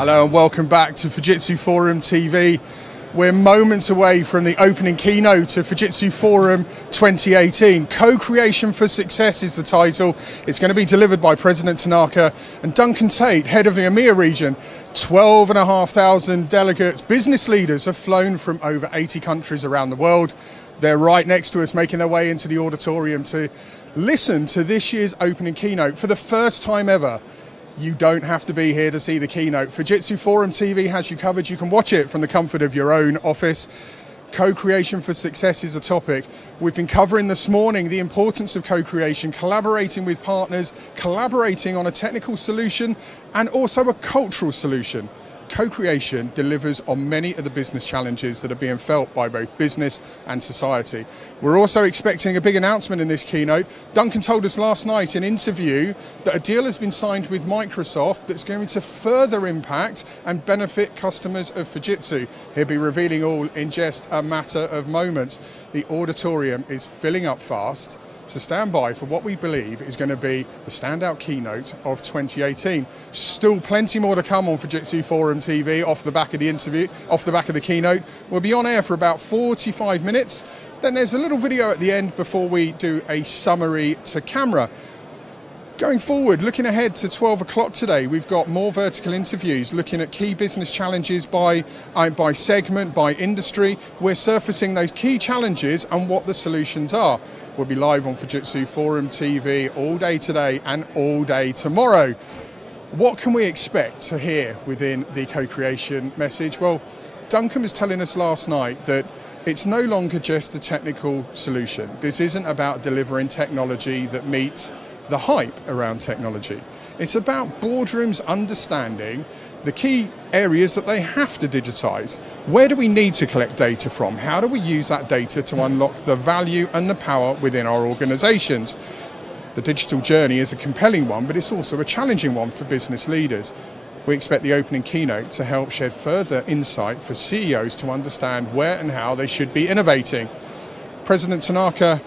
Hello and welcome back to Fujitsu Forum TV. We're moments away from the opening keynote of Fujitsu Forum 2018. Co-Creation for Success is the title. It's going to be delivered by President Tanaka and Duncan Tate, head of the EMEA region. 12,500 delegates, business leaders have flown from over 80 countries around the world. They're right next to us, making their way into the auditorium to listen to this year's opening keynote. For the first time ever, you don't have to be here to see the keynote. Fujitsu Forum TV has you covered. You can watch it from the comfort of your own office. Co-creation for success is a topic. We've been covering this morning the importance of co-creation, collaborating with partners, collaborating on a technical solution and also a cultural solution. Co-creation delivers on many of the business challenges that are being felt by both business and society. We're also expecting a big announcement in this keynote. Duncan told us last night in an interview that a deal has been signed with Microsoft that's going to further impact and benefit customers of Fujitsu. He'll be revealing all in just a matter of moments. The auditorium is filling up fast, so stand by for what we believe is going to be the standout keynote of 2018. Still plenty more to come on Fujitsu Forum TV off the back of the interview, off the back of the keynote. We'll be on air for about 45 minutes. Then there's a little video at the end before we do a summary to camera. Going forward, looking ahead to 12 o'clock today, we've got more vertical interviews looking at key business challenges by segment, by industry. We're surfacing those key challenges and what the solutions are. We'll be live on Fujitsu Forum TV all day today and all day tomorrow. What can we expect to hear within the co-creation message? Well, Duncan was telling us last night that it's no longer just a technical solution. This isn't about delivering technology that meets the hype around technology. It's about boardrooms understanding the key areas that they have to digitize. Where do we need to collect data from? How do we use that data to unlock the value and the power within our organizations? The digital journey is a compelling one, but it's also a challenging one for business leaders. We expect the opening keynote to help shed further insight for CEOs to understand where and how they should be innovating. President Tanaka,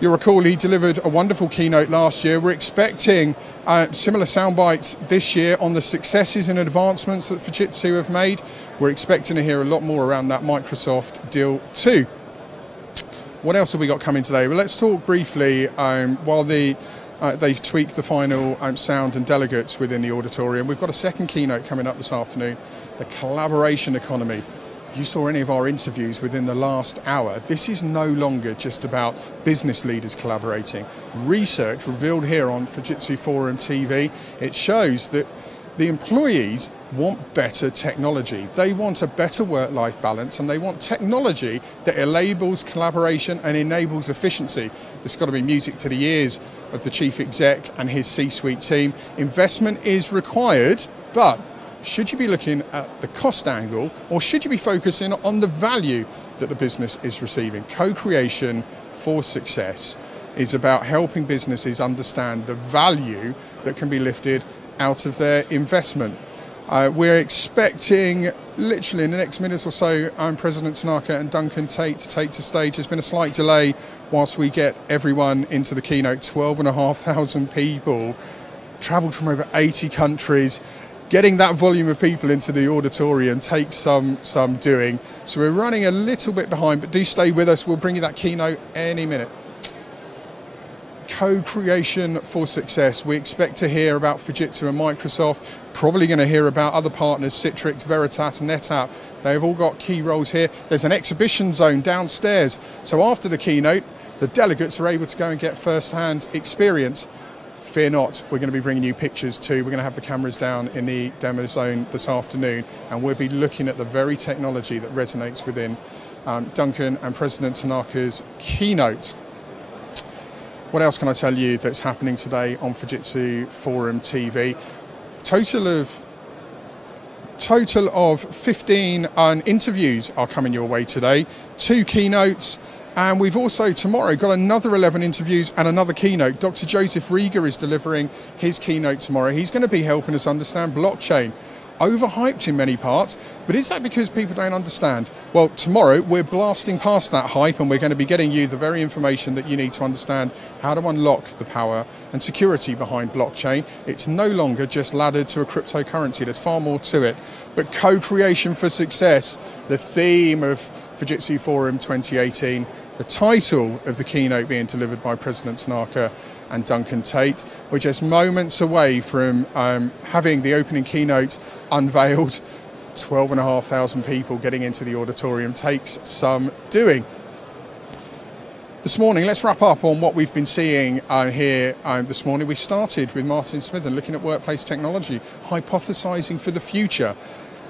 you'll recall he delivered a wonderful keynote last year. We're expecting similar sound bites this year on the successes and advancements that Fujitsu have made. We're expecting to hear a lot more around that Microsoft deal too. What else have we got coming today? Well, let's talk briefly while they've tweaked the final sound and delegates within the auditorium. We've got a second keynote coming up this afternoon, the collaboration economy. If you saw any of our interviews within the last hour, this is no longer just about business leaders collaborating. Research revealed here on Fujitsu Forum TV, it shows that the employees want better technology. They want a better work-life balance and they want technology that enables collaboration and enables efficiency. There's got to be music to the ears of the chief exec and his C-suite team. Investment is required, but should you be looking at the cost angle or should you be focusing on the value that the business is receiving? Co-creation for success is about helping businesses understand the value that can be lifted out of their investment. We're expecting, literally in the next minute or so, President Tanaka and Duncan Tate to take to stage. There's been a slight delay whilst we get everyone into the keynote. 12,500 people travelled from over 80 countries. Getting that volume of people into the auditorium takes some doing. So we're running a little bit behind, but do stay with us. We'll bring you that keynote any minute. Co-creation for success. We expect to hear about Fujitsu and Microsoft, probably going to hear about other partners, Citrix, Veritas, NetApp. They've all got key roles here. There's an exhibition zone downstairs. So after the keynote, the delegates are able to go and get first-hand experience. Fear not, we're going to be bringing you pictures too. We're going to have the cameras down in the demo zone this afternoon, and we'll be looking at the very technology that resonates within Duncan and President Tanaka's keynote. What else can I tell you that's happening today on Fujitsu Forum TV? Total of 15 interviews are coming your way today, 2 keynotes, and we've also tomorrow got another 11 interviews and another keynote. Dr. Joseph Rieger is delivering his keynote tomorrow. He's going to be helping us understand blockchain. overhyped in many parts, but is that because people don't understand? Well, tomorrow we're blasting past that hype and we're going to be getting you the very information that you need to understand how to unlock the power and security behind blockchain. It's no longer just laddered to a cryptocurrency, there's far more to it. But co-creation for success, the theme of Fujitsu Forum 2018, the title of the keynote being delivered by President Snarker and Duncan Tate. We're just moments away from having the opening keynote unveiled. 12,500 people getting into the auditorium takes some doing. This morning, let's wrap up on what we've been seeing here this morning. We started with Martin Smithen looking at workplace technology, hypothesizing for the future.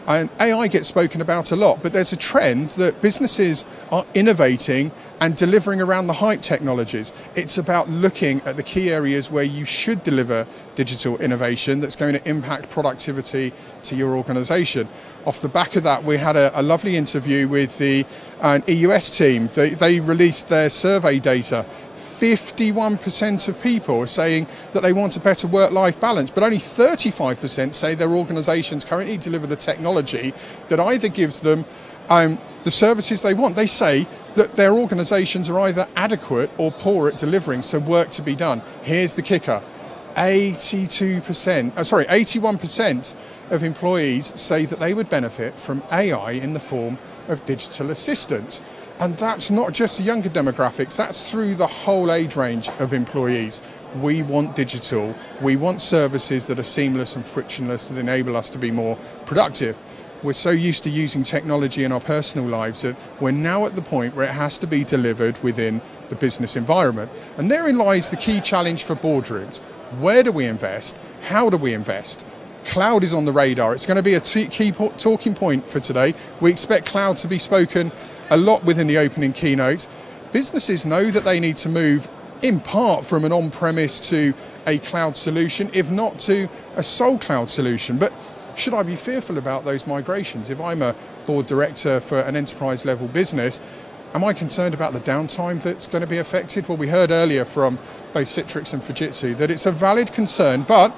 And AI gets spoken about a lot, but there's a trend that businesses are innovating and delivering around the hype technologies. It's about looking at the key areas where you should deliver digital innovation that's going to impact productivity to your organization. Off the back of that, we had a lovely interview with the EUS team. They released their survey data. 51% of people are saying that they want a better work-life balance, but only 35% say their organizations currently deliver the technology that either gives them the services they want. They say that their organizations are either adequate or poor at delivering, so work to be done. Here's the kicker. 81% of employees say that they would benefit from AI in the form of digital assistants. And that's not just the younger demographics, that's through the whole age range of employees. We want digital, we want services that are seamless and frictionless that enable us to be more productive. We're so used to using technology in our personal lives that we're now at the point where it has to be delivered within the business environment. And therein lies the key challenge for boardrooms. Where do we invest? How do we invest? Cloud is on the radar. It's going to be a key talking point for today. We expect cloud to be spoken a lot within the opening keynote. Businesses know that they need to move in part from an on-premise to a cloud solution, if not to a sole cloud solution. But should I be fearful about those migrations? If I'm a board director for an enterprise level business, am I concerned about the downtime that's going to be affected? Well, we heard earlier from both Citrix and Fujitsu that it's a valid concern, but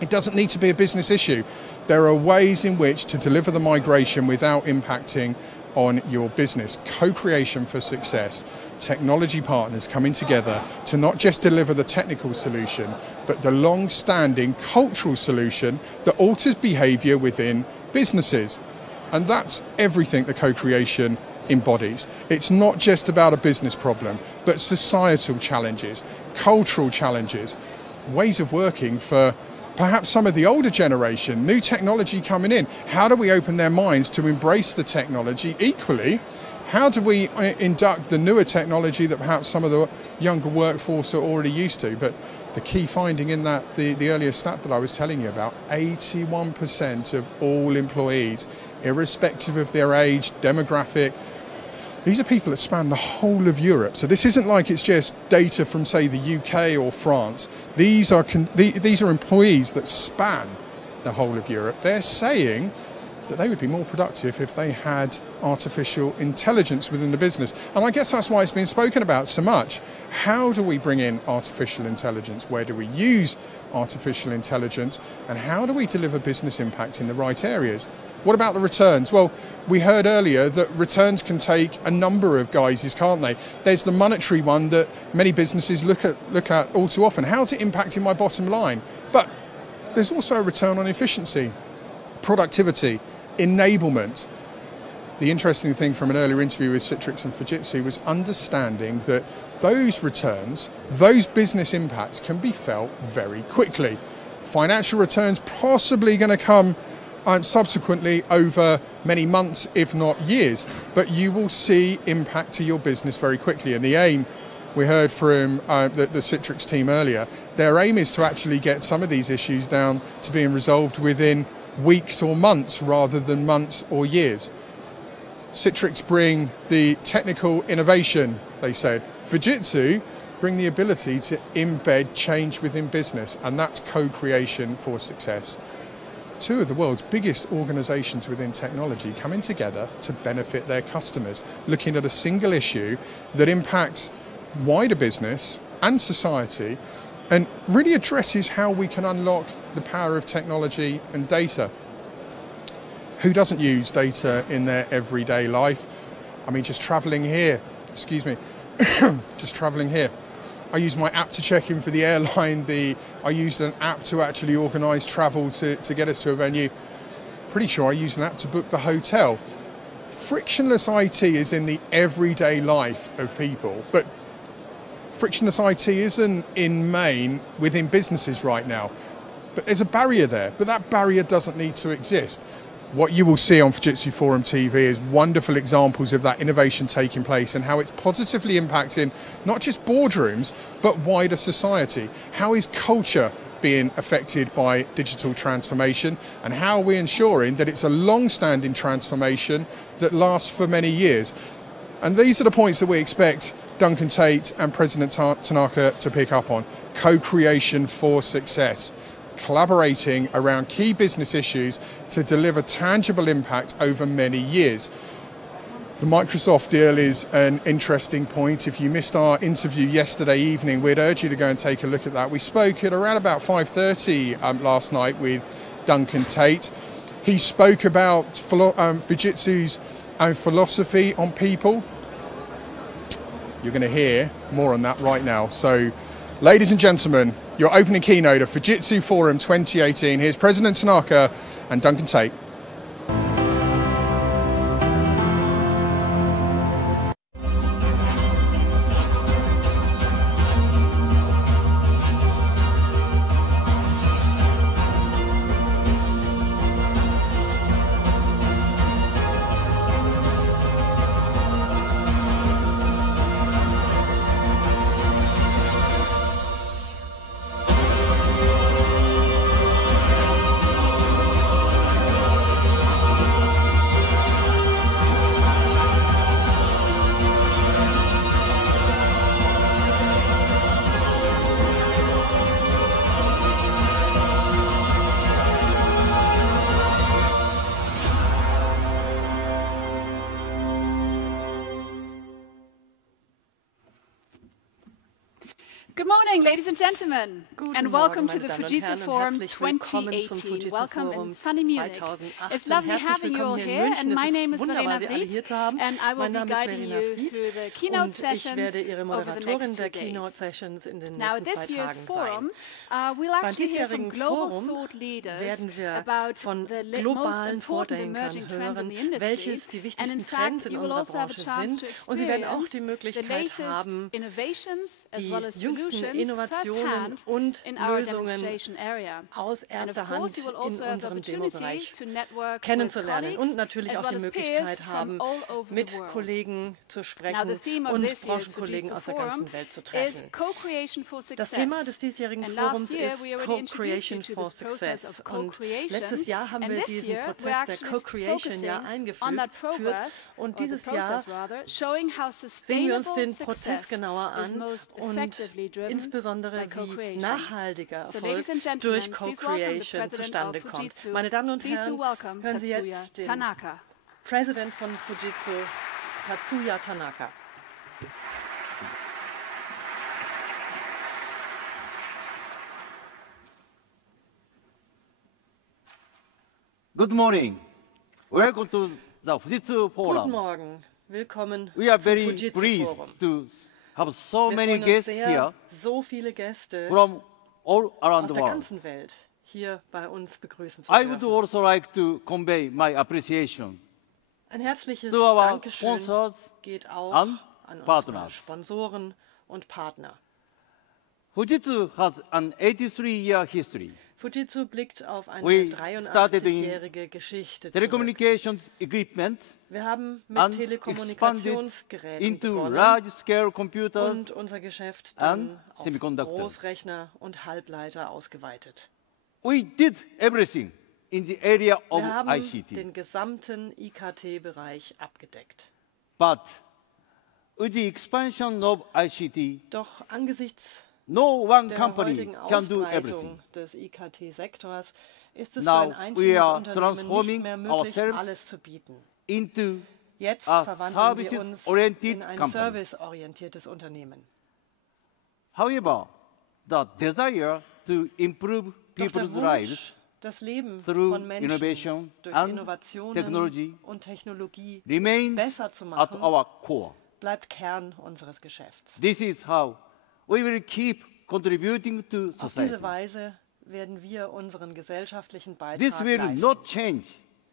it doesn't need to be a business issue. There are ways in which to deliver the migration without impacting on your business. Co-creation for success, technology partners coming together to not just deliver the technical solution, but the long-standing cultural solution that alters behavior within businesses. And that's everything the co-creation embodies. It's not just about a business problem, but societal challenges, cultural challenges, ways of working for perhaps some of the older generation, new technology coming in. How do we open their minds to embrace the technology? Equally, how do we induct the newer technology that perhaps some of the younger workforce are already used to? But the key finding in that, the earlier stat that I was telling you about, 81% of all employees, irrespective of their age, demographic, these are people that span the whole of Europe. So this isn't like it's just data from, say, the UK or France. These are employees that span the whole of Europe. They're saying that they would be more productive if they had artificial intelligence within the business. And I guess that's why it's been spoken about so much. How do we bring in artificial intelligence? Where do we use artificial intelligence? And how do we deliver business impact in the right areas? What about the returns? Well, we heard earlier that returns can take a number of guises, can't they? There's the monetary one that many businesses look at all too often. How's it impacting my bottom line? But there's also a return on efficiency, productivity, enablement. The interesting thing from an earlier interview with Citrix and Fujitsu was understanding that those returns, those business impacts can be felt very quickly. Financial returns possibly going to come subsequently over many months, if not years, but you will see impact to your business very quickly. And the aim, we heard from the Citrix team earlier, their aim is to actually get some of these issues down to being resolved within weeks or months rather than months or years. Citrix bring the technical innovation, they said. Fujitsu bring the ability to embed change within business, and that's co-creation for success. Two of the world's biggest organizations within technology coming together to benefit their customers, looking at a single issue that impacts wider business and society and really addresses how we can unlock the power of technology and data. Who doesn't use data in their everyday life? I mean, just traveling here, excuse me, just traveling here. I use my app to check in for the airline. I used an app to actually organise travel to get us to a venue. Pretty sure I used an app to book the hotel. Frictionless IT is in the everyday life of people, but frictionless IT isn't in main within businesses right now. But there's a barrier there, but that barrier doesn't need to exist. What you will see on Fujitsu Forum TV is wonderful examples of that innovation taking place and how it's positively impacting not just boardrooms, but wider society. How is culture being affected by digital transformation, and how are we ensuring that it's a long-standing transformation that lasts for many years? And these are the points that we expect Duncan Tate and President Tanaka to pick up on. Co-creation for success. Collaborating around key business issues to deliver tangible impact over many years. The Microsoft deal is an interesting point. If you missed our interview yesterday evening, we'd urge you to go and take a look at that. We spoke at around about 5:30 last night with Duncan Tate. He spoke about Fujitsu's philosophy on people. You're going to hear more on that right now. So, ladies and gentlemen, your opening keynote of Fujitsu Forum 2018. Here's President Tanaka and Duncan Tate. Good morning, ladies and gentlemen, and welcome to the Damen und Fujitsu Herren, Forum herzlich willkommen zum 2018. Fujitsu Welcome in Forum sunny Munich. 2018. It's lovely Herzlich having you all willkommen here, in and my München. name Es is ist wunderbar, Verena Sie alle Fried, hier zu haben. and I will Mein be Name ist guiding Verena you Fried through the keynote und ich sessions werde Ihre over the Moderatorin next 2 der days. Keynote Sessions in den Now, nächsten this 2 year's Tagen forum, sein. we'll Beim actually hear from diesjährigen global Forum thought leaders werden wir about von the most globalen important Vordenkern emerging trends in hören, the industry, welches die and in wichtigsten fact, Trends in you will unserer also have a Branche chance sind. to Und Sie werden auch die experience the Möglichkeit latest haben, innovations as die well as jüngsten solutions Innovationen firsthand und in our Lösungen demonstration area. aus And of erster course, Hand you will in also have the unserem opportunity Demobereich to network with kennenzulernen colleagues und natürlich as auch well die as peers Möglichkeit from haben, all over the mit world. Kollegen zu Now, the sprechen theme of und this year's Branchenkollegen Fujitsu aus der Forum ganzen Welt zu is treffen. co-creation for Das success. Thema des diesjährigen And Forums last year ist we already introduced you Co-Creation to for this process Success. of Und co-creation. letztes Jahr haben And wir this diesen year we're Prozess der actually Co-Creation ja focusing on eingeführt that progress, und or the dieses process Jahr rather, showing how sehen wir uns sustainable den Prozess success genauer is an most und effectively driven insbesondere by wie co-creation. nachhaltiger So, Erfolg ladies and gentlemen, durch please welcome the Co-Creation president zustande of kommt. Fujitsu. Meine Damen und Please do Herren, welcome hören Sie Tatsuya jetzt den Tanaka. President von Fujitsu, Tatsuya Tanaka. Good morning. Welcome to the Fujitsu Guten Forum. Morgen, willkommen We are zum very Fujitsu pleased Forum. to have so Wir many freuen uns guests sehr, here so viele Gäste from all around aus the der world. ganzen Welt hier bei uns begrüßen zu I would dürfen. also like to convey my appreciation Ein herzliches to our Dankeschön sponsors geht auch and an unsere partners. Sponsoren und Partner. Fujitsu has an 83-year history. Fujitsu blickt auf eine We started in 83-jährige Geschichte zurück. Telecommunications equipment Wir haben mit and Telekommunikationsgeräten into begonnen large-scale computers und unser Geschäft and dann auf semiconductors. Großrechner und Halbleiter ausgeweitet. We did everything in the area of Wir haben ICT. den gesamten IKT-Bereich abgedeckt. But with the expansion of ICT, Doch angesichts no one der company heutigen can do everything. Ausbreitung des IKT-Sektors ist es Now für ein we einzelnes are Unternehmen transforming nicht mehr möglich, ourselves alles zu bieten. Into Jetzt a verwandeln wir uns services-oriented in ein company. serviceorientiertes Unternehmen. However, the desire to improve Doch der people's Wunsch, lives das Leben through von Menschen innovation durch and Innovationen technology und Technologie remains besser zu at machen, our core. bleibt Kern unseres Geschäfts. This is how we will keep contributing to Auf society. diese Weise werden wir unseren gesellschaftlichen This Beitrag will leisten. not change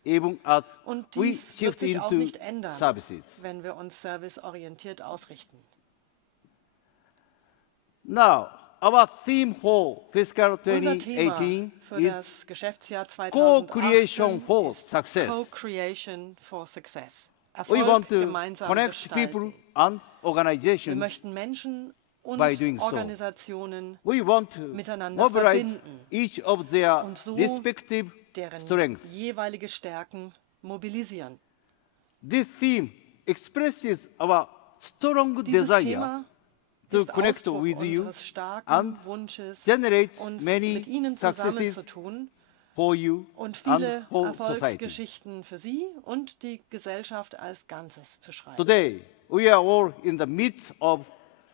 even as Und we dies wird shift sich auch into nicht ändern, services. wenn wir uns serviceorientiert ausrichten. Now, our theme for fiscal Unser Thema 2018 für is das Geschäftsjahr Co-Creation 2018 for ist Success. Co-Creation for Success. We want Erfolg to gemeinsam connect people gestalten. and Wir organizations. möchten Menschen und by doing so. Organisationen, We want to miteinander mobilize verbinden each of their und so respective deren strengths. jeweilige Stärken mobilisieren. This theme expresses our strong Dieses desire Thema to ist connect Ausdruck with you unseres starken and Wunsches, generate uns many mit Ihnen successes zusammenzutun for you und and viele for society. Erfolgsgeschichten für Sie und die Gesellschaft als Ganzes zu schreiben. Today, we are all in the midst of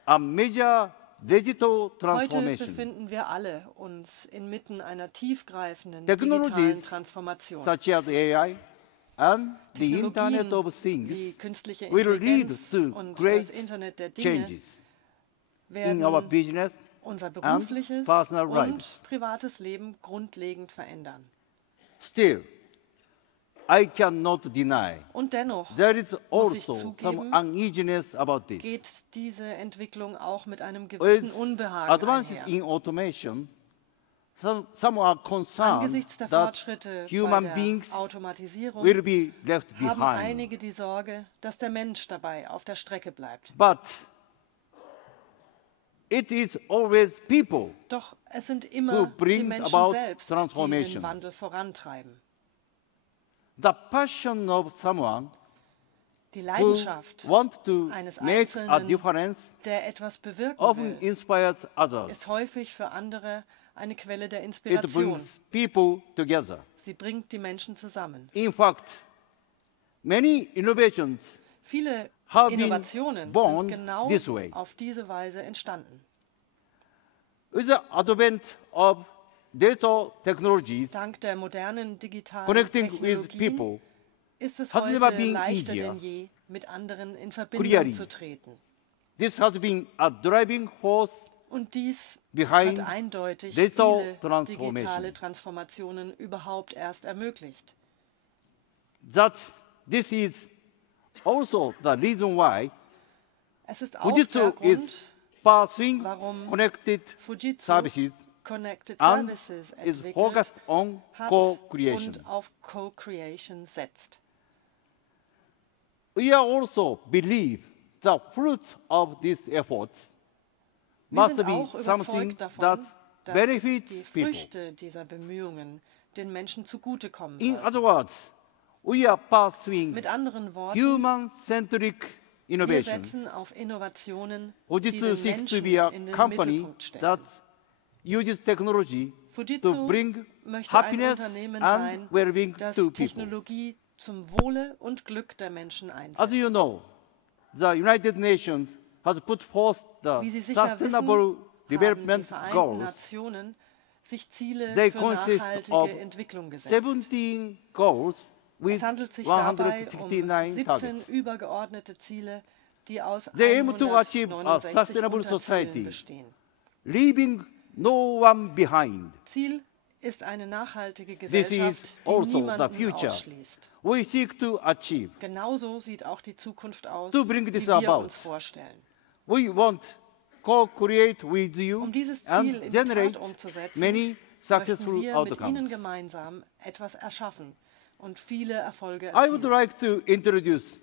a major digital Heute transformation. befinden wir alle uns inmitten einer tiefgreifenden Technologies digitalen Transformation. Such as AI and the Technologien Internet of wie Things künstliche will lead Intelligenz to und great das Internet der Dinge changes in our werden business unser and berufliches personal und lives. privates Leben grundlegend verändern. Still, I cannot deny Und dennoch there is muss ich also some zugeben, uneasiness about this. geht diese Entwicklung auch mit einem gewissen With Unbehagen advances einher. in automation, some are concerned Angesichts der that Fortschritte human bei der beings Automatisierung will be left haben behind. einige die Sorge, dass der Mensch dabei auf der Strecke bleibt. But it is always people Doch es sind who immer die bring Menschen about selbst, die transformation. den Wandel vorantreiben. The passion of someone Die who Leidenschaft want to eines make a Einzelnen, difference der etwas bewirken often will, inspires others. ist häufig für andere eine Quelle der It Inspiration. brings people together. Sie bringt die Menschen zusammen. In fact, many innovations Viele have been Innovationen born sind genau this way. auf diese Weise entstanden. With the advent of data technologies, Dank der modernen digitalen connecting with Technologien people ist es has heute never been leichter easier. denn je, mit anderen in Verbindung Clearly, zu treten. this has been a driving force Und dies behind hat eindeutig digital viele transformation. digitale Transformationen überhaupt erst ermöglicht. that this is also the reason why Es ist auch Fujitsu der Grund, is pursuing warum connected Fujitsu services Connected and Services is entwickelt focused on hat co-creation. und auf Co-Creation setzt. We are also believe the fruits of these efforts Wir must sind be auch something überzeugt davon, that dass benefits die people. Früchte dieser Bemühungen den Menschen zugutekommen In sollten. other words, we are pursuing Mit anderen Worten, human-centric wir innovation. setzen auf Innovationen, die Fujitsu den seeks to Menschen be a in den company Mittelpunkt stellen. that uses technology to Fujitsu bring möchte ein happiness Unternehmen and sein, well-being das to people. Technologie zum Wohle und Glück der Menschen einsetzt. As you know, the United Nations has put forth Wie Sie the sicher Sustainable wissen, haben die Development Vereinten Goals. Nationen sich Ziele They für consist nachhaltige of Entwicklung gesetzt. 17 goals with Es handelt sich dabei um 169 17 targets. übergeordnete Ziele, die aus They aim to achieve a 169 sustainable Unterzielen society. bestehen. Leaving no one behind. Ziel ist eine nachhaltige This Gesellschaft, is die also the niemanden future ausschließt. we seek to achieve. Genauso sieht auch die Zukunft aus, To bring die this wir about, uns vorstellen. We want co-create with you Um dieses Ziel and in die generate Tat umzusetzen, many möchten successful wir mit Ihnen outcomes. gemeinsam etwas erschaffen und viele Erfolge I would erzielen. like to introduce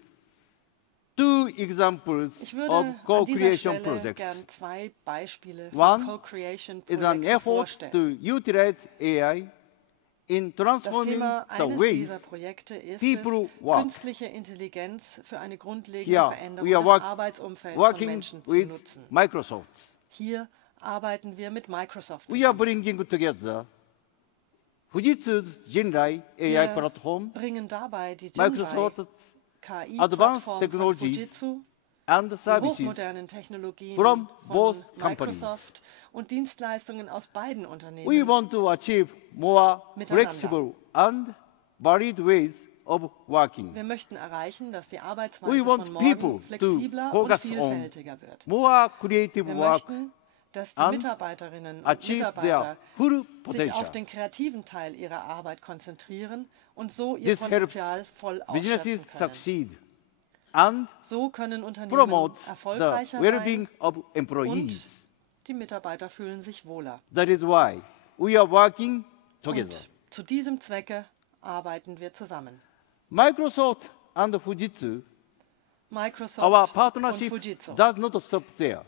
two examples Ich würde of an dieser co-creation Stelle projects. gern zwei Beispiele für One Co-Creation is an Projekte effort vorstellen. to utilize AI in Das transforming Thema the eines ways dieser Projekte ist people es, work. künstliche Intelligenz für eine grundlegende Here Veränderung we are des Arbeitsumfelds von working Menschen zu with nutzen. Microsoft. Hier arbeiten wir mit Microsoft We are zusammen. bringing together Fujitsu's Jinrai AI Wir platform, bringen dabei die Jinrai Microsoft's KI-Plattform advanced von technologies Fujitsu and die services hochmodernen Technologien from von both companies. Microsoft und Dienstleistungen aus beiden We Unternehmen. want to achieve more Miteinander. flexible and varied ways of working. Wir möchten erreichen, dass die We Arbeitsweise want von people morgen to flexibler und focus on vielfältiger wird. more creative Wir work möchten, dass die and Mitarbeiterinnen und achieve Mitarbeiter their full sich potential. auf den kreativen Teil ihrer Arbeit konzentrieren und so ihr This helps Potenzial voll businesses ausschöpfen können. succeed and So können Unternehmen promote the erfolgreicher well-being sein of und employees. die Mitarbeiter fühlen sich wohler. That is why we are working together. Und zu diesem Zwecke arbeiten wir zusammen. Microsoft and Fujitsu, our Microsoft und partnership Fujitsu. does not stop there.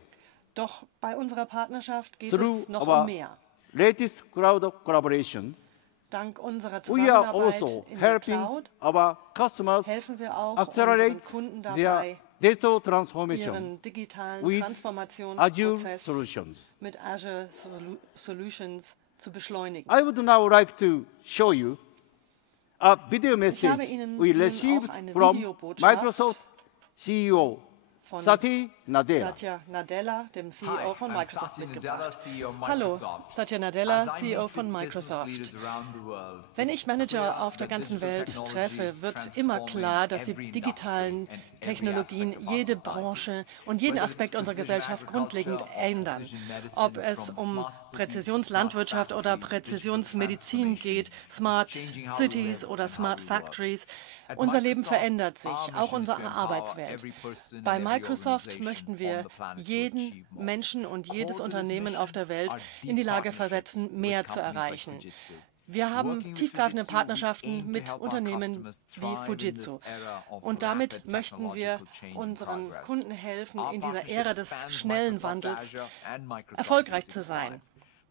Doch bei unserer Partnerschaft geht Through es noch our um mehr. latest cloud collaboration, Dank unserer we are Zusammenarbeit also in der helping Cloud our customers helfen wir auch accelerate unseren Kunden their dabei, digital transformation ihren digitalen with Azure Transformationsprozess solutions. mit Azure Solutions zu beschleunigen. I would now like to show you a video Ich message habe Ihnen we nun received auch eine from Videobotschaft Microsoft CEO von Satya Nadella. Satya Nadella, dem CEO von I'm Microsoft, Satya mitgebracht. Nadella, CEO of Hallo, Microsoft. Satya Nadella, As I CEO meet von with Microsoft. business leaders around the world, Wenn ich it's Manager clear auf der that ganzen digital Welt technology treffe, is wird immer transforming klar, dass die every digitalen industry and every Technologien aspect of our jede society. Branche und jeden Whether it's Aspekt unserer precision Gesellschaft agriculture grundlegend or ändern. precision medicine, Ob es from um smart cities to Präzisionslandwirtschaft smart oder factories, digital Präzisionsmedizin geht, transformation Smart is changing how we Cities live oder and how Smart we work. Factories. At Unser Leben Microsoft, verändert sich, our auch mission is unsere to empower Arbeitswelt. every person and Bei every Microsoft organization möchten on wir the planet to jeden achieve more. Menschen und jedes Core to this Unternehmen mission auf der Welt are in die deep Lage partnerships versetzen, with mehr zu companies like erreichen. Fujitsu. Wir haben Working with tiefgreifende Fujitsu, we aim Partnerschaften to mit help our Unternehmen customers wie thrive in Fujitsu. this era of Und damit rapid möchten wir technological change and unseren progress. Kunden helfen, Our in dieser partnership Ära des spans schnellen Microsoft Wandels Azure and Microsoft erfolgreich zu 365. sein.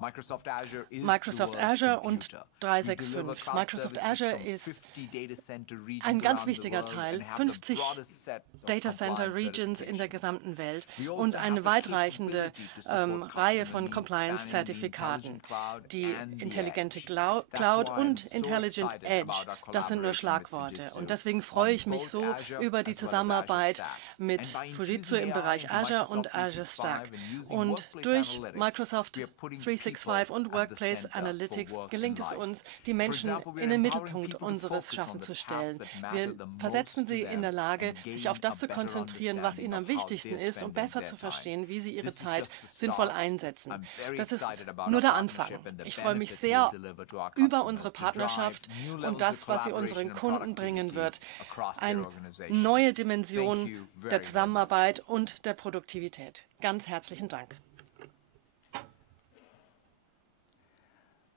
Microsoft Azure is Microsoft the world's Azure und computer. 365. We deliver cloud Microsoft services Azure from ist 50 data center regions ein ganz around the wichtiger world Teil, and have the 50 broadest set of Data Center compliance Regions in der certifications. gesamten Welt We also und have eine the weitreichende capability to support Reihe customer von needs Compliance-Zertifikaten. spanning the intelligent cloud Die and the intelligente edge. Cloud That's why I'm und so Intelligent excited Edge, about our das sind nur collaboration with Schlagworte. Fujitsu Und deswegen freue ich on mich both so Azure über die as well as Zusammenarbeit Azure Stack. mit And by Fujitsu infusing im AI Bereich into Azure und Microsoft Azure Stack. 365 and using Und workplace durch analytics, Microsoft we are putting 365 people und at the Workplace center for Analytics work gelingt and es life. uns, die For Menschen example, we are in den empowering Mittelpunkt people to unseres focus on Schaffens the zu tasks stellen. that matter Wir the most versetzen to sie in them der Lage, and sich gain auf das a zu better konzentrieren, was ihnen am understanding of how wichtigsten they're ist, um spending besser their zu time. verstehen, wie sie ihre This is Zeit just the sinnvoll start. einsetzen. I'm very Das ist excited about nur our der Anfang. partnership and the Ich freue mich benefits sehr we'll deliver to our über customers unsere to drive Partnerschaft new und levels das, of was sie collaboration unseren and Kunden bringen wird. productivity across their Eine organization. neue Thank Dimension you very, der very Zusammenarbeit und der Produktivität. Ganz herzlichen Dank.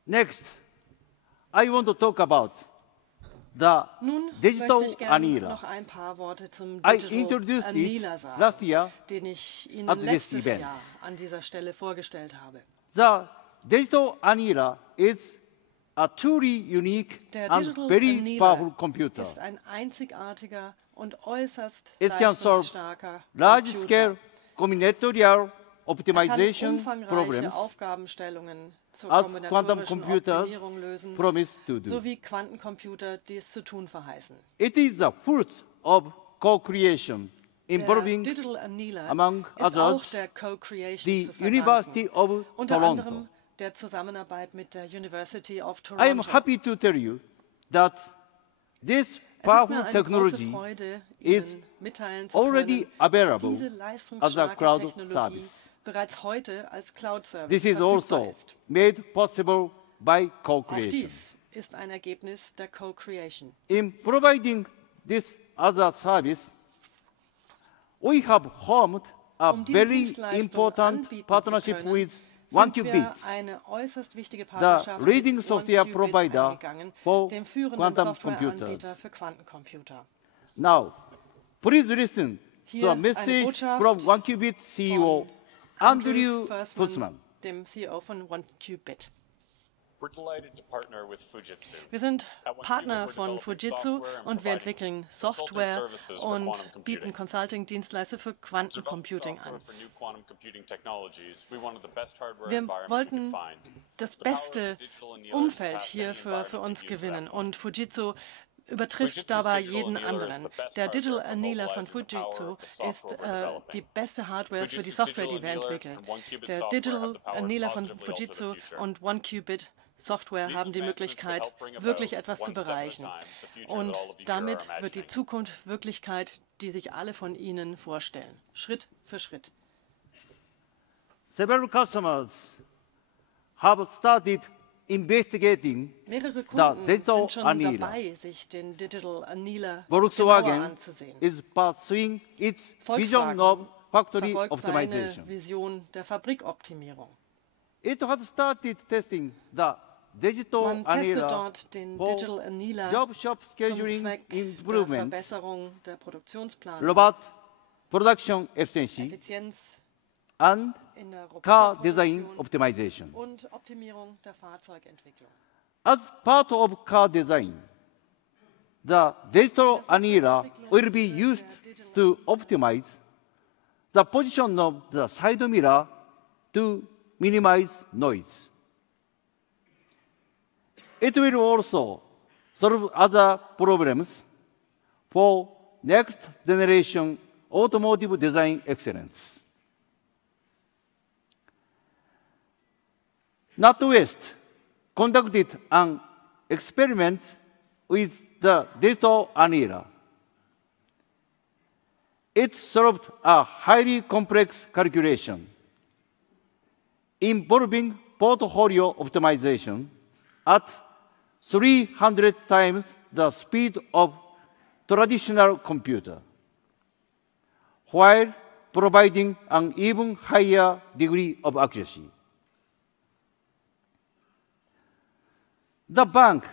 Next, I want to talk about the Nun digital möchte ich gerne Anila. noch ein paar Worte zum I Digital introduced Anila it sagen, last year den ich Ihnen at this letztes event. Jahr an dieser Stelle vorgestellt habe. The digital Anila is a truly unique Der and Digital very Annealer powerful computer. ist ein einzigartiger und äußerst It can solve leistungsstarker large-scale Computer. combinatorial Er kann optimization umfangreiche problems Aufgabenstellungen zur as quantum kombinatorischen computers Optimierung lösen, promise to do. sowie Quantencomputer dies zu tun verheißen. It is the fruit of co-creation Der involving Digital Annealer among ist auch others, der Co-Creation the zu verdanken. University of Unter Toronto. anderem der Zusammenarbeit mit der University of I am Toronto. happy to tell you that this Es ist powerful mir eine große technology Freude, is Ihnen mitteilen zu already können, available dass diese as a leistungsstarke cloud Technologie service. bereits heute als Cloud-Service This is verfügbar also ist. made possible by Auch co-creation. dies ist ein Ergebnis der Co-Creation. In providing this as a service, we have formed a Um die very Dienstleistung important anbieten partnership zu können, with sind OneQubit, wir eine äußerst wichtige Partnerschaft the leading mit software OneQubit provider eingegangen, for dem führenden quantum Softwareanbieter computers. für Quantencomputer. Now, please listen Hier to a eine message Botschaft from OneQubit CEO Andrew Fussman. dem CEO von OneQubit. We're delighted to partner with Fujitsu. Wir sind At OneQubit, Partner we're von developing Fujitsu software and und wir providing entwickeln consulting Software services for und quantum computing. bieten Consulting-Dienstleister für Develop Quantencomputing software an. for new quantum computing technologies. We wanted the best hardware Wir environment we wollten could find. das The power of beste the digital annealer is Umfeld path hier any für environment uns we use for gewinnen. that. Und Fujitsu übertrifft dabei jeden anderen. Der Digital Annealer von Fujitsu ist die beste Hardware für die Software, die wir entwickeln. Der Digital Annealer von Fujitsu und One-Qubit Software haben die Möglichkeit, wirklich etwas zu bereichen. Und damit wird die Zukunft Wirklichkeit, die sich alle von Ihnen vorstellen, Schritt für Schritt. Several customers have started investigating Mehrere the Kunden digital sind schon annealer. dabei, sich den Digital Annealer genauer Volkswagen anzusehen. is pursuing its vision of Volkswagen factory verfolgt seine optimization. Vision der Fabrikoptimierung. It has started testing the digital Man testet annealer dort den for Digital Annealer job shop zum scheduling Zweck der improvements, Verbesserung der Produktionsplanung, robot production efficiency, Effizienz and in der car design Roboterproduktion optimization. und Optimierung der Fahrzeugentwicklung. As part of car design, the digital annealer will be used to optimize the position of the side mirror to minimize noise. It will also solve other problems for next generation automotive design excellence. NatWest conducted an experiment with the digital annealer. It solved a highly complex calculation involving portfolio optimization at 300 times the speed of traditional computer, while providing an even higher degree of accuracy. The bank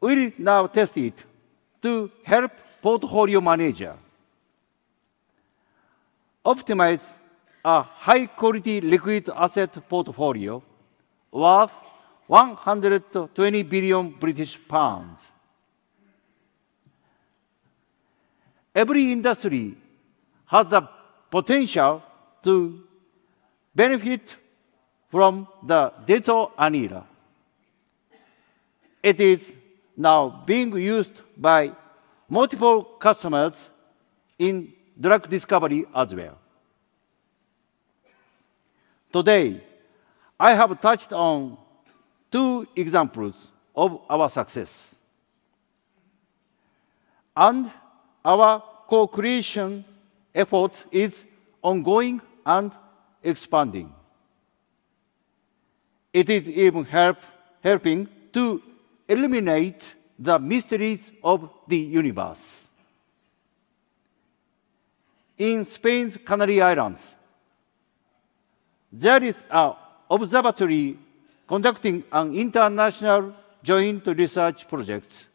will now test it to help portfolio manager optimize a high-quality liquid asset portfolio worth 120 billion British pounds. Every industry has the potential to benefit from the digital annealer. It is now being used by multiple customers in drug discovery as well. Today, I have touched on two examples of our success. And our co-creation effort is ongoing and expanding. It is even helping to eliminate the mysteries of the universe. In Spain's Canary Islands, there is an observatory conducting an international joint research project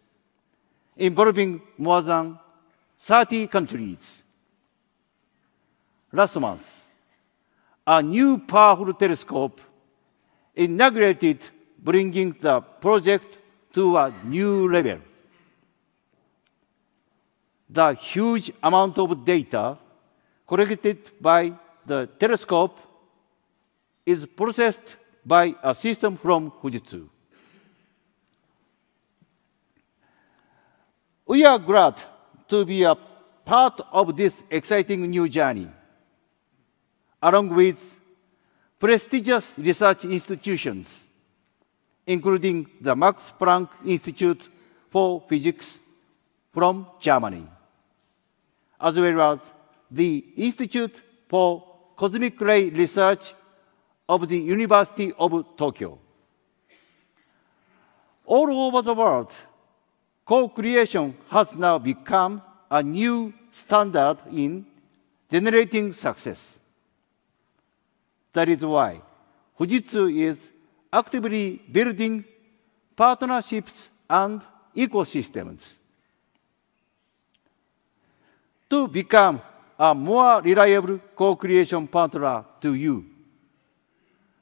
involving more than 30 countries. Last month, a new powerful telescope inaugurated, bringing the project to a new level. The huge amount of data collected by the telescope is processed by a system from Fujitsu. We are glad to be a part of this exciting new journey, along with prestigious research institutions, including the Max Planck Institute for Physics from Germany, as well as the Institute for Cosmic Ray Research of the University of Tokyo. All over the world, co-creation has now become a new standard in generating success. That is why Fujitsu is actively building partnerships and ecosystems. To become a more reliable co-creation partner to you,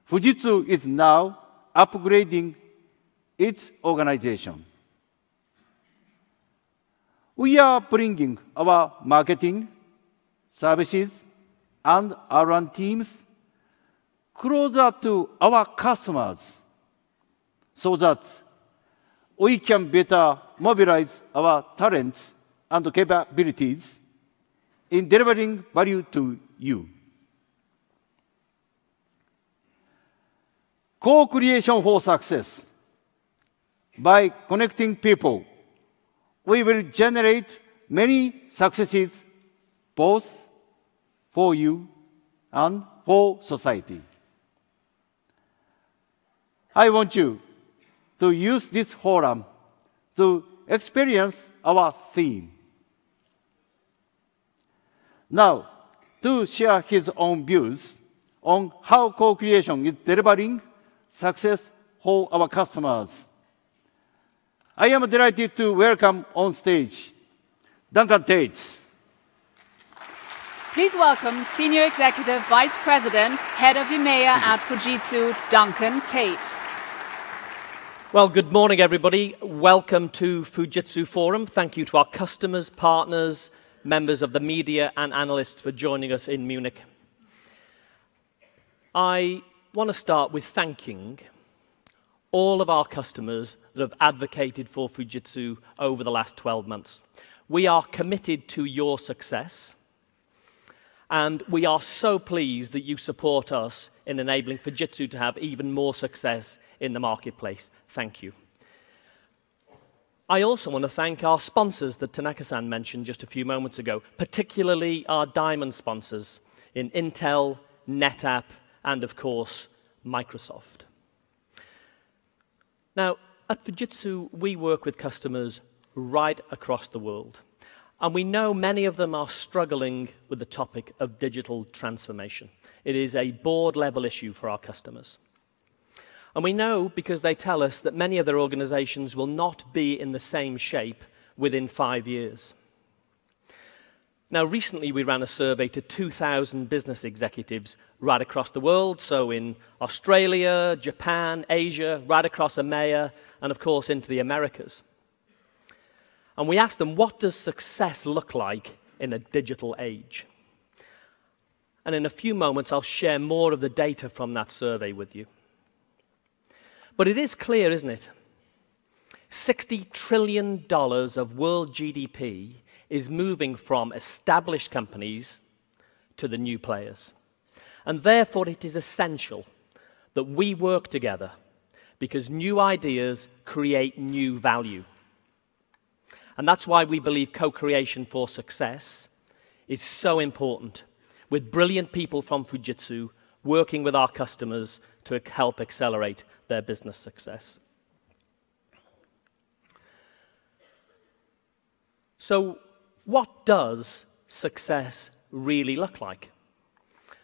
Fujitsu is now upgrading its organization. We are bringing our marketing, services, and R&D teams closer to our customers so that we can better mobilize our talents and capabilities in delivering value to you. Co-creation for success. By connecting people, we will generate many successes both for you and for society. I want you to use this forum to experience our theme. Now, to share his own views on how co-creation is delivering success for our customers, I am delighted to welcome on stage Duncan Tate. Please welcome Senior Executive Vice President, Head of EMEA at Fujitsu, Duncan Tate. Well, good morning, everybody. Welcome to Fujitsu Forum. Thank you to our customers, partners, members of the media and analysts for joining us in Munich. I want to start with thanking all of our customers that have advocated for Fujitsu over the last 12 months. We are committed to your success, and we are so pleased that you support us in enabling Fujitsu to have even more success in the marketplace. Thank you. I also want to thank our sponsors that Tanaka-san mentioned just a few moments ago, particularly our diamond sponsors in Intel, NetApp, and of course, Microsoft. Now, at Fujitsu, we work with customers right across the world. And we know many of them are struggling with the topic of digital transformation. It is a board-level issue for our customers. And we know, because they tell us, that many of their organizations will not be in the same shape within 5 years. Now, recently we ran a survey to 2,000 business executives right across the world, so in Australia, Japan, Asia, right across EMEA, and of course into the Americas. And we asked them, what does success look like in a digital age? And in a few moments, I'll share more of the data from that survey with you. But it is clear, isn't it? $60 trillion of world GDP is moving from established companies to the new players. And therefore, it is essential that we work together, because new ideas create new value. And that's why we believe co-creation for success is so important, with brilliant people from Fujitsu working with our customers to help accelerate their business success. So, what does success really look like?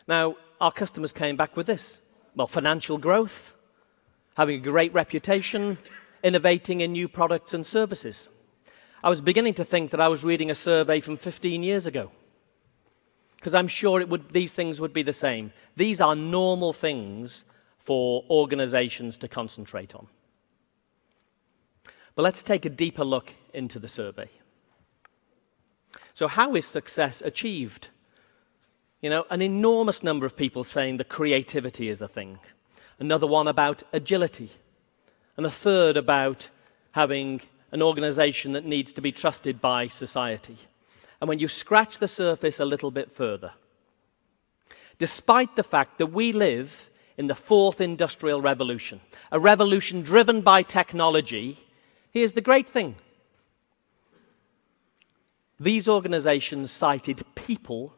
Now, our customers came back with this. Well, financial growth, having a great reputation, innovating in new products and services. I was beginning to think that I was reading a survey from 15 years ago, because I'm sure these things would be the same. These are normal things for organizations to concentrate on. But let's take a deeper look into the survey. So how is success achieved? You know, an enormous number of people saying that creativity is the thing. Another one about agility. And a third about having an organization that needs to be trusted by society. And when you scratch the surface a little bit further, despite the fact that we live in the fourth industrial revolution, a revolution driven by technology, here's the great thing. These organizations cited people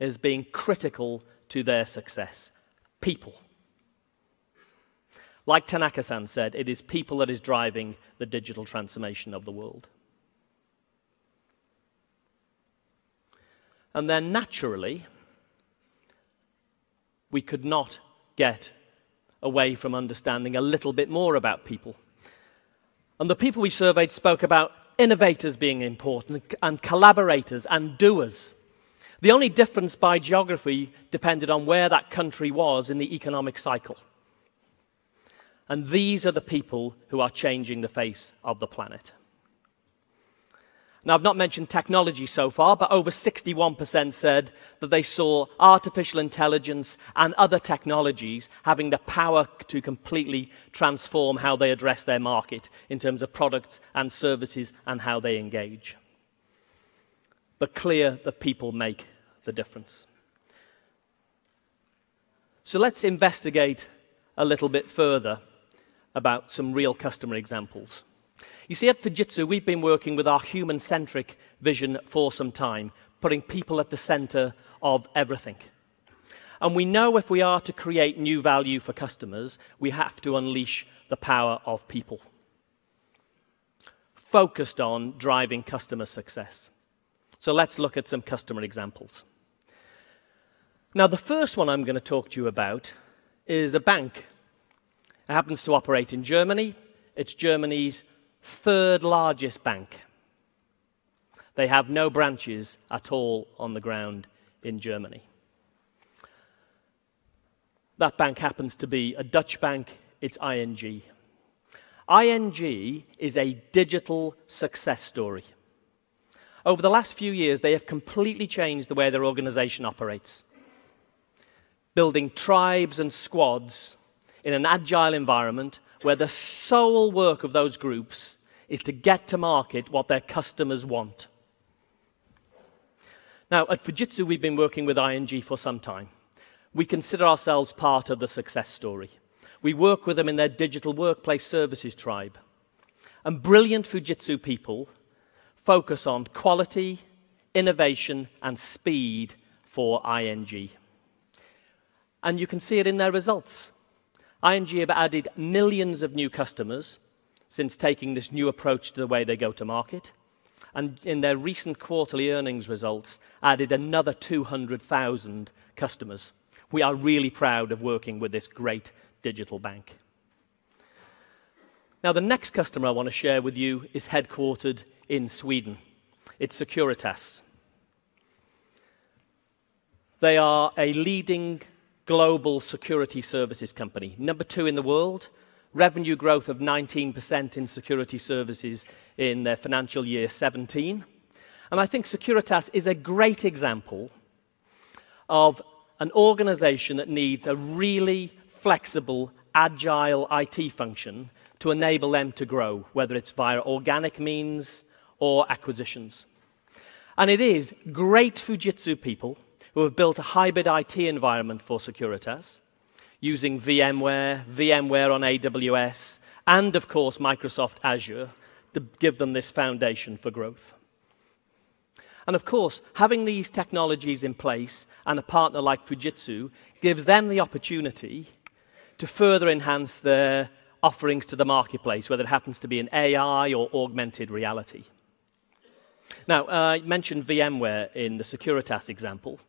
as being critical to their success. People. Like Tanaka-san said, it is people that is driving the digital transformation of the world. And then naturally, we could not get away from understanding a little bit more about people. And the people we surveyed spoke about innovators being important, and collaborators and doers. The only difference by geography depended on where that country was in the economic cycle. And these are the people who are changing the face of the planet. Now, I've not mentioned technology so far, but over 61% said that they saw artificial intelligence and other technologies having the power to completely transform how they address their market in terms of products and services and how they engage. But clear that people make the difference. So let's investigate a little bit further about some real customer examples. You see, at Fujitsu, we've been working with our human-centric vision for some time, putting people at the center of everything. And we know if we are to create new value for customers, we have to unleash the power of people, focused on driving customer success. So let's look at some customer examples. Now, the first one I'm going to talk to you about is a bank. It happens to operate in Germany. It's Germany's third largest bank. They have no branches at all on the ground in Germany. That bank happens to be a Dutch bank. It's ING. ING is a digital success story. Over the last few years, they have completely changed the way their organization operates, building tribes and squads in an agile environment where the sole work of those groups is to get to market what their customers want. Now, at Fujitsu, we've been working with ING for some time. We consider ourselves part of the success story. We work with them in their digital workplace services tribe. And brilliant Fujitsu people focus on quality, innovation, and speed for ING. And you can see it in their results. ING have added millions of new customers since taking this new approach to the way they go to market. And in their recent quarterly earnings results, added another 200,000 customers. We are really proud of working with this great digital bank. Now, the next customer I want to share with you is headquartered in Sweden. It's Securitas. They are a leading global security services company, number 2 in the world, revenue growth of 19% in security services in their financial year 17. And I think Securitas is a great example of an organization that needs a really flexible, agile IT function to enable them to grow, whether it's via organic means or acquisitions. And it is great Fujitsu people who have built a hybrid IT environment for Securitas, using VMware on AWS, and of course Microsoft Azure to give them this foundation for growth. And of course, having these technologies in place and a partner like Fujitsu gives them the opportunity to further enhance their offerings to the marketplace, whether it happens to be an AI or augmented reality. Now, I mentioned VMware in the Securitas example.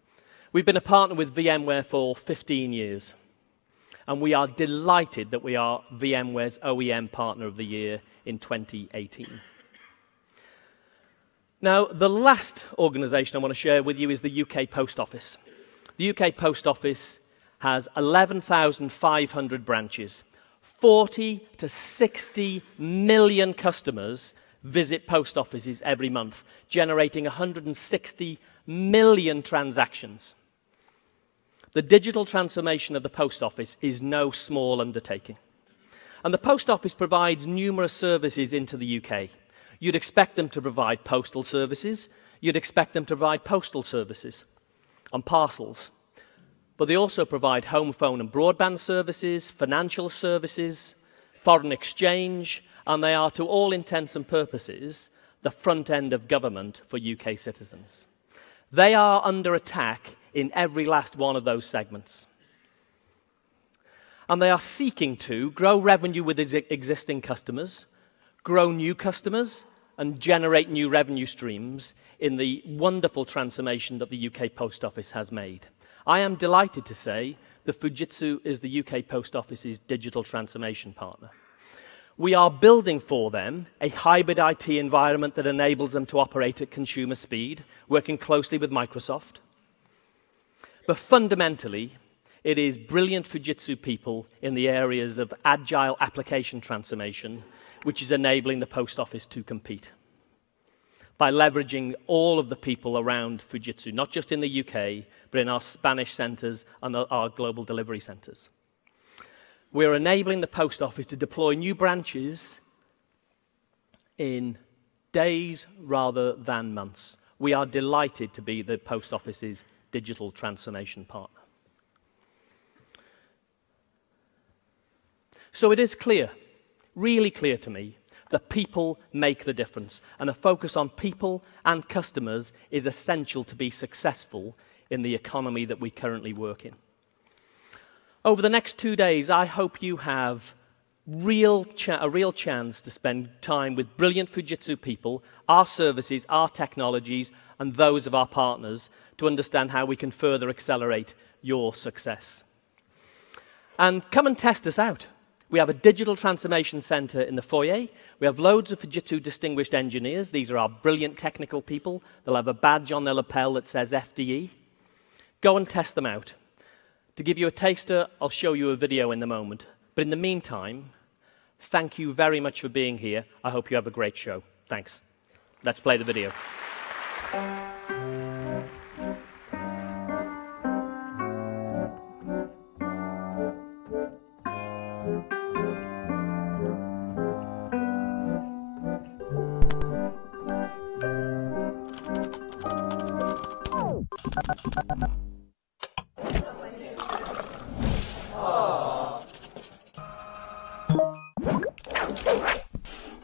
We've been a partner with VMware for 15 years, and we are delighted that we are VMware's OEM Partner of the Year in 2018. Now, the last organization I want to share with you is the UK Post Office. The UK Post Office has 11,500 branches. 40 to 60 million customers visit post offices every month, generating 160 million transactions. The digital transformation of the post office is no small undertaking. And the post office provides numerous services into the UK. You'd expect them to provide postal services. You'd expect them to provide postal services on parcels. But they also provide home phone and broadband services, financial services, foreign exchange, and they are, to all intents and purposes, the front end of government for UK citizens. They are under attack in every last one of those segments. And they are seeking to grow revenue with existing customers, grow new customers, and generate new revenue streams in the wonderful transformation that the UK Post Office has made. I am delighted to say that Fujitsu is the UK Post Office's digital transformation partner. We are building for them a hybrid IT environment that enables them to operate at consumer speed, working closely with Microsoft. But fundamentally, it is brilliant Fujitsu people in the areas of agile application transformation, which is enabling the post office to compete. by leveraging all of the people around Fujitsu, not just in the UK, but in our Spanish centres and our global delivery centres. We're enabling the post office to deploy new branches in days rather than months. We are delighted to be the post office's digital transformation partner. So it is clear, really clear to me, that people make the difference, and a focus on people and customers is essential to be successful in the economy that we currently work in. Over the next 2 days, I hope you have a real chance to spend time with brilliant Fujitsu people, our services, our technologies, and those of our partners to understand how we can further accelerate your success. And come and test us out. We have a digital transformation center in the foyer. We have loads of Fujitsu distinguished engineers. These are our brilliant technical people. They'll have a badge on their lapel that says FDE. Go and test them out. To give you a taster, I'll show you a video in a moment. But in the meantime, thank you very much for being here. I hope you have a great show. Thanks. Let's play the video.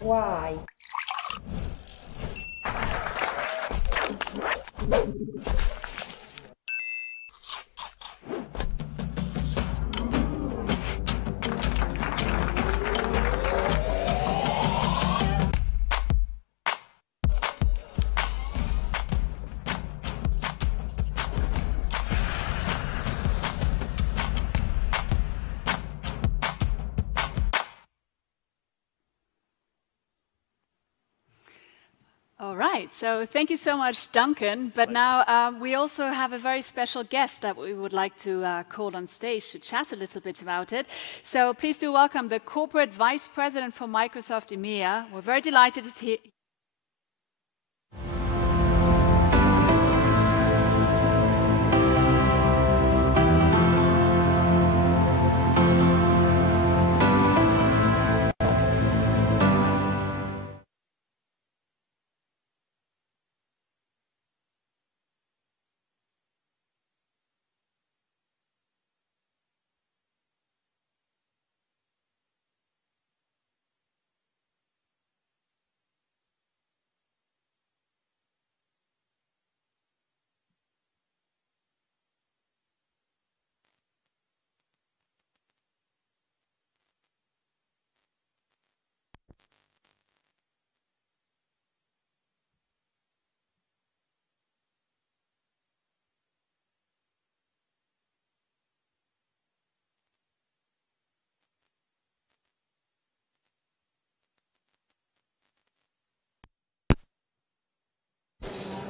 Why? All right, so thank you so much, Duncan. But now we also have a very special guest that we would like to call on stage to chat a little bit about it. So please do welcome the Corporate Vice President for Microsoft EMEA. We're very delighted to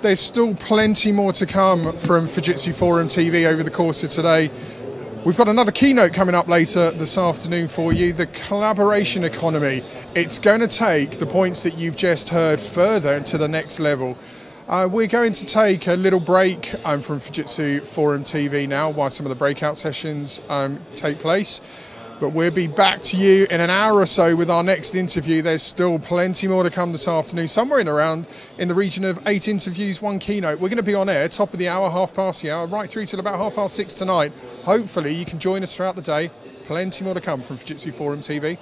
There's still plenty more to come from Fujitsu Forum TV over the course of today. We've got another keynote coming up later this afternoon for you, the collaboration economy. It's going to take the points that you've just heard further to the next level. We're going to take a little break from Fujitsu Forum TV now while some of the breakout sessions take place. But we'll be back to you in an hour or so with our next interview. There's still plenty more to come this afternoon, somewhere in the region of 8 interviews, 1 keynote. We're going to be on air, top of the hour, half past the hour, right through till about 6:30 tonight. Hopefully you can join us throughout the day. Plenty more to come from Fujitsu Forum TV.